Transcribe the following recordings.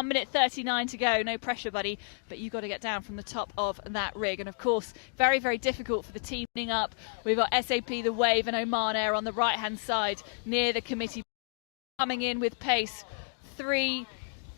1 minute 39 to go. No pressure, buddy, but you've got to get down from the top of that rig. And of course, very, very difficult for the team up. We've got SAP, the Wave, and Oman Air on the right-hand side near the committee, coming in with pace. 3,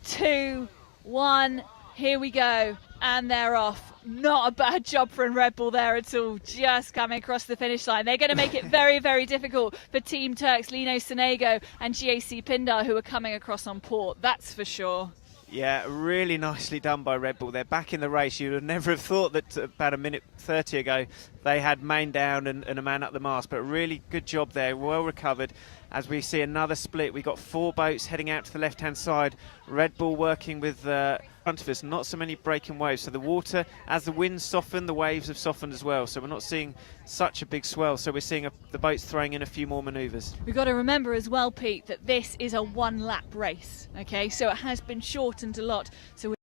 2, 1, here we go, and they're off. Not a bad job from Red Bull there at all, just coming across the finish line. They're going to make it very, very difficult for Team Turks, Lino Sonego and GAC Pindar, who are coming across on port, that's for sure. Yeah, really nicely done by Red Bull. They're back in the race. You would never have thought that about 1 minute 30 ago they had main down and a man up the mast, but really good job there, well recovered. As we see another split, we've got 4 boats heading out to the left-hand side. Red Bull working with front of us, not so many breaking waves. So the water, as the winds soften, the waves have softened as well. So we're not seeing such a big swell. So we're seeing the boats throwing in a few more manoeuvres. We've got to remember as well, Pete, that this is a 1-lap race, okay? So it has been shortened a lot. So we're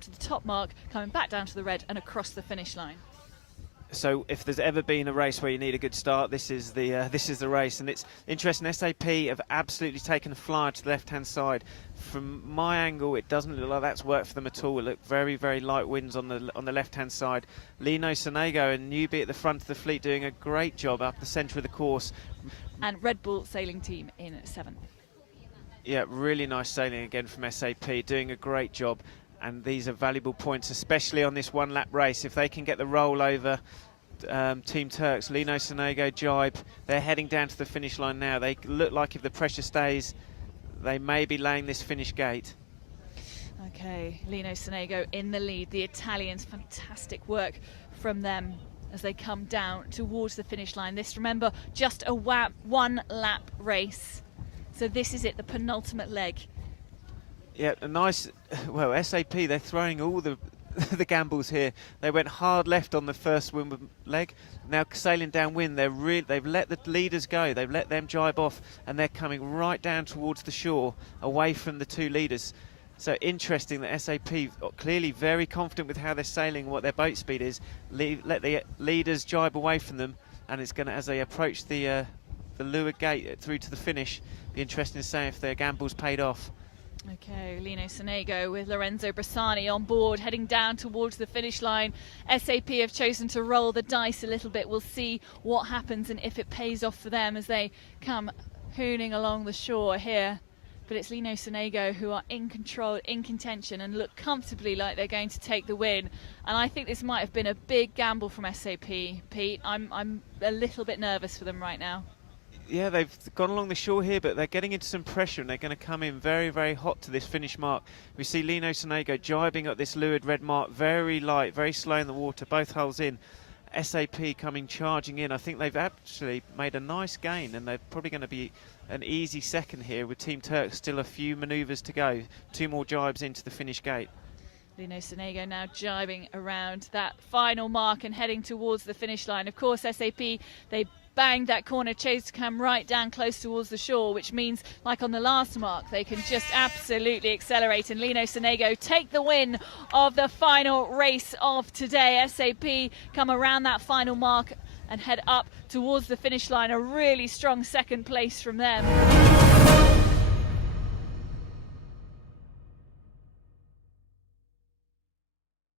to the top mark, coming back down to the red and across the finish line. So if there's ever been a race where you need a good start, this is the race. And it's interesting, SAP have absolutely taken a flyer to the left-hand side. From my angle, it doesn't look like that's worked for them at all. It looked very, very light winds on the left-hand side. Lino Sonego and Newbie at the front of the fleet doing a great job up the centre of the course. And Red Bull sailing team in 7th. Yeah, really nice sailing again from SAP, doing a great job. And these are valuable points, especially on this 1-lap race. If they can get the roll over Team Turks, Lino Sonego, Jibe, they're heading down to the finish line now. They look like if the pressure stays, they may be laying this finish gate. Okay, Lino Sonego in the lead. The Italians, fantastic work from them as they come down towards the finish line. This, remember, just a 1-lap race. So this is it, the penultimate leg. Yeah, a nice, well, SAP, they're throwing all the the gambles here. They went hard left on the first windward leg. Now sailing downwind, they've let the leaders go. They've let them jibe off, and they're coming right down towards the shore, away from the 2 leaders. So interesting that SAP are clearly very confident with how they're sailing, what their boat speed is. Let the leaders jibe away from them, and it's going to, as they approach the leeward gate through to the finish, be interesting to see if their gambles paid off. Okay, Lino Sonego with Lorenzo Bressani on board, heading down towards the finish line. SAP have chosen to roll the dice a little bit. We'll see what happens and if it pays off for them as they come hooning along the shore here. But it's Lino Sonego who are in control, in contention, and look comfortably like they're going to take the win. And I think this might have been a big gamble from SAP, Pete. I'm a little bit nervous for them right now. Yeah, they've gone along the shore here, but they're getting into some pressure and they're going to come in very, very hot to this finish mark. We see Lino Sonego jibing at this leeward red mark, very light, very slow in the water, both hulls in. SAP coming charging in. I think they've actually made a nice gain, and they're probably going to be an easy second here with Team Turks. Still a few manoeuvres to go, 2 more jibes into the finish gate. Lino Sonego now jibing around that final mark and heading towards the finish line. Of course, SAP, they banged that corner chase to come right down close towards the shore, which means, like on the last mark, they can just absolutely accelerate, and Lino Sonego take the win of the final race of today. SAP come around that final mark and head up towards the finish line. A really strong second place from them.